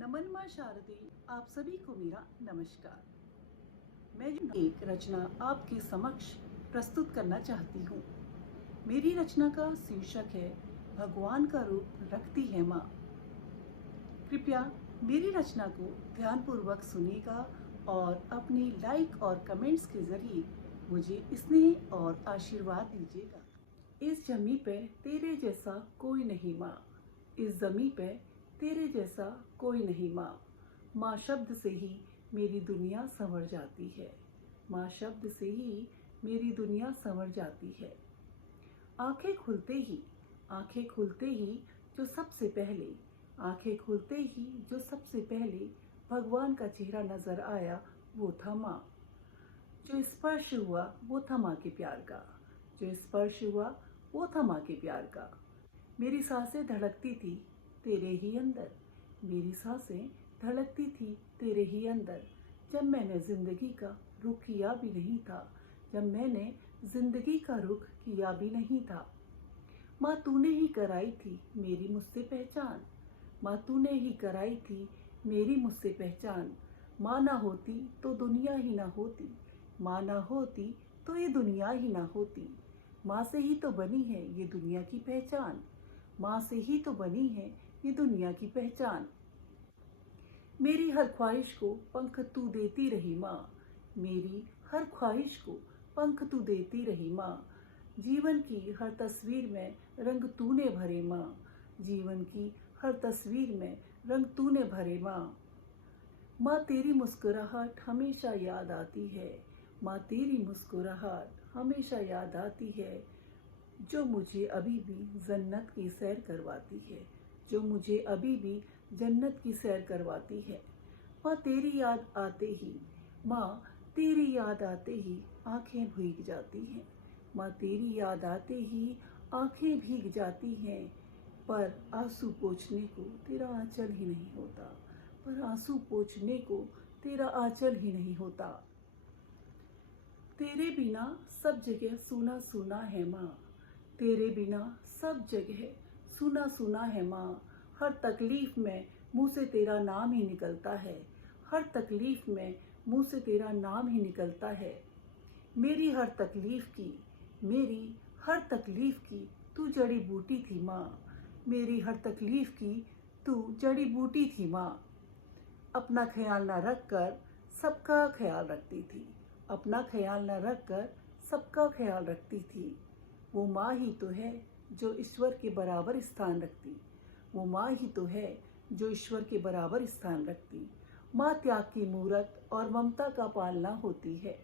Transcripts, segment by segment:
नमन माँ शारदे, आप सभी को मेरा नमस्कार। मैं एक रचना आपके समक्ष प्रस्तुत करना चाहती हूँ। मेरी रचना का शीर्षक है भगवान का रूप रखती है माँ। कृपया मेरी रचना को ध्यानपूर्वक सुनिएगा और अपनी लाइक और कमेंट्स के जरिए मुझे स्नेह और आशीर्वाद दीजिएगा। इस जमी पे तेरे जैसा कोई नहीं माँ, इस जमी पे तेरे जैसा कोई नहीं माँ। माँ शब्द से ही मेरी दुनिया संवर जाती है, माँ शब्द से ही मेरी दुनिया संवर जाती है। आंखें खुलते ही, आंखें खुलते ही जो सबसे पहले, आंखें खुलते ही जो सबसे पहले भगवान का चेहरा नजर आया वो था माँ। जो स्पर्श हुआ वो था माँ के प्यार का, जो स्पर्श हुआ वो था माँ के प्यार का। मेरी सांसें धड़कती थी तेरे ही अंदर, मेरी सांसें धड़कती थी तेरे ही अंदर। जब मैंने जिंदगी का रुख किया भी नहीं था, जब मैंने जिंदगी का रुख किया भी नहीं था। माँ तूने ही कराई थी मेरी मुझसे पहचान, माँ तूने ही कराई थी मेरी मुझसे पहचान। माँ ना होती तो दुनिया ही ना होती, माँ ना होती तो ये दुनिया ही ना होती। माँ से ही तो बनी है ये दुनिया की पहचान, माँ से ही तो बनी है ये दुनिया की पहचान। मेरी हर ख्वाहिश को पंख तू देती रही माँ, मेरी हर ख्वाहिश को पंख तू देती रही माँ। जीवन की हर तस्वीर में रंग तूने भरे माँ, जीवन की हर तस्वीर में रंग तूने भरे माँ। माँ तेरी मुस्कुराहट हमेशा याद आती है, माँ तेरी मुस्कुराहट हमेशा याद आती है। जो मुझे अभी भी जन्नत की सैर करवाती है, जो मुझे अभी भी जन्नत की सैर करवाती है। माँ तेरी याद आते ही, माँ तेरी याद आते ही आंखें भीग जाती हैं, माँ तेरी याद आते ही आंखें भीग जाती हैं। पर आंसू पोंछने को तेरा आंचल ही नहीं होता, पर आंसू पोंछने को तेरा आंचल ही नहीं होता। तेरे बिना सब जगह सूना सूना है माँ, तेरे बिना सब जगह सूना सूना है माँ। हर तकलीफ में मुंह से तेरा नाम ही निकलता है, हर तकलीफ में मुंह से तेरा नाम ही निकलता है। मेरी हर तकलीफ की, मेरी हर तकलीफ की तू जड़ी बूटी थी माँ, मेरी हर तकलीफ की तू जड़ी बूटी थी माँ। अपना ख्याल न रख कर सबका ख्याल रखती थी, अपना ख्याल न रख कर सबका ख्याल रखती थी। वो माँ ही तो है जो ईश्वर के बराबर स्थान रखती, वो माँ ही तो है जो ईश्वर के बराबर स्थान रखती। माँ त्याग की मूरत और ममता का पालना होती है,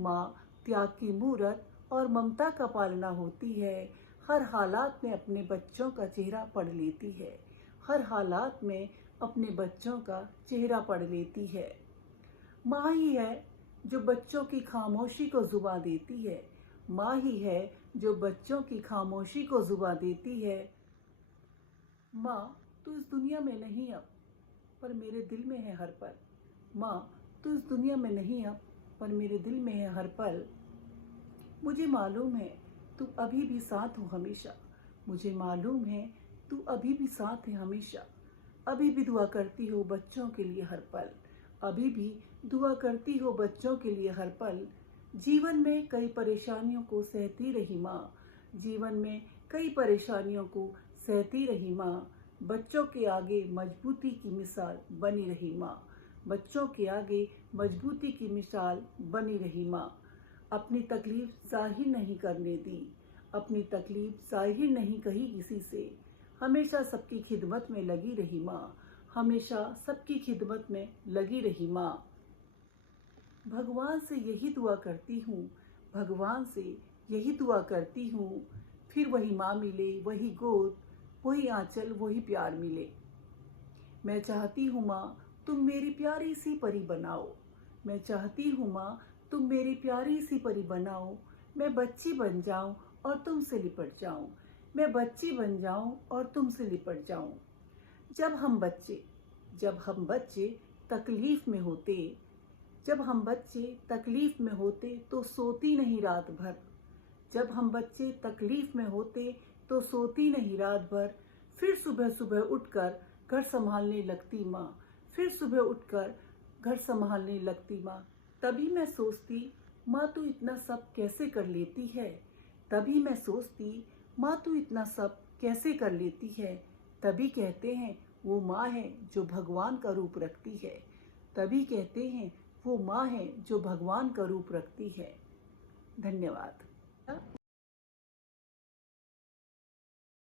माँ त्याग की मूरत और ममता का पालना होती है। हर हालात में अपने बच्चों का चेहरा पढ़ लेती है, हर हालात में अपने बच्चों का चेहरा पढ़ लेती है। माँ ही है जो बच्चों की खामोशी को जुबान देती है, माँ ही है जो बच्चों की खामोशी को जुबान देती है। माँ तू इस दुनिया में नहीं अब, पर मेरे दिल में है हर पल, माँ तू इस दुनिया में नहीं अब, पर मेरे दिल में है हर पल। मुझे मालूम है तू अभी भी साथ हो हमेशा, मुझे मालूम है तू अभी भी साथ है हमेशा। अभी भी दुआ करती हो बच्चों के लिए हर पल, अभी भी दुआ करती हो बच्चों के लिए हर पल। जीवन में कई परेशानियों को सहती रही माँ, जीवन में कई परेशानियों को सहती रही माँ। बच्चों के आगे मजबूती की मिसाल बनी रही माँ, बच्चों के आगे मजबूती की मिसाल बनी रही माँ। अपनी तकलीफ जाहिर नहीं करने दी, अपनी तकलीफ जाहिर नहीं कही किसी से। हमेशा सबकी खिदमत में लगी रही माँ, हमेशा सबकी खिदमत में लगी रही माँ। भगवान से यही दुआ करती हूँ, भगवान से यही दुआ करती हूँ, फिर वही माँ मिले, वही गोद, वही आंचल, वही प्यार मिले। मैं चाहती हूँ माँ तुम मेरी प्यारी सी परी बनाओ, मैं चाहती हूँ माँ तुम मेरी प्यारी सी परी बनाओ। मैं बच्ची बन जाऊं और तुमसे लिपट जाऊं, मैं बच्ची बन जाऊं और तुमसे लिपट जाऊं। जब हम बच्चे, जब हम बच्चे तकलीफ में होते, जब हम बच्चे तकलीफ में होते तो सोती नहीं रात भर, जब हम बच्चे तकलीफ में होते तो सोती नहीं रात भर। फिर सुबह सुबह उठकर घर संभालने लगती माँ, फिर सुबह उठकर घर संभालने लगती माँ। तभी मैं सोचती, माँ तू इतना सब कैसे कर लेती है। तभी मैं सोचती, माँ तू इतना सब कैसे कर लेती है। तभी कहते हैं वो माँ है जो भगवान का रूप रखती है। तभी कहते हैं वो माँ है जो भगवान का रूप रखती है। धन्यवाद।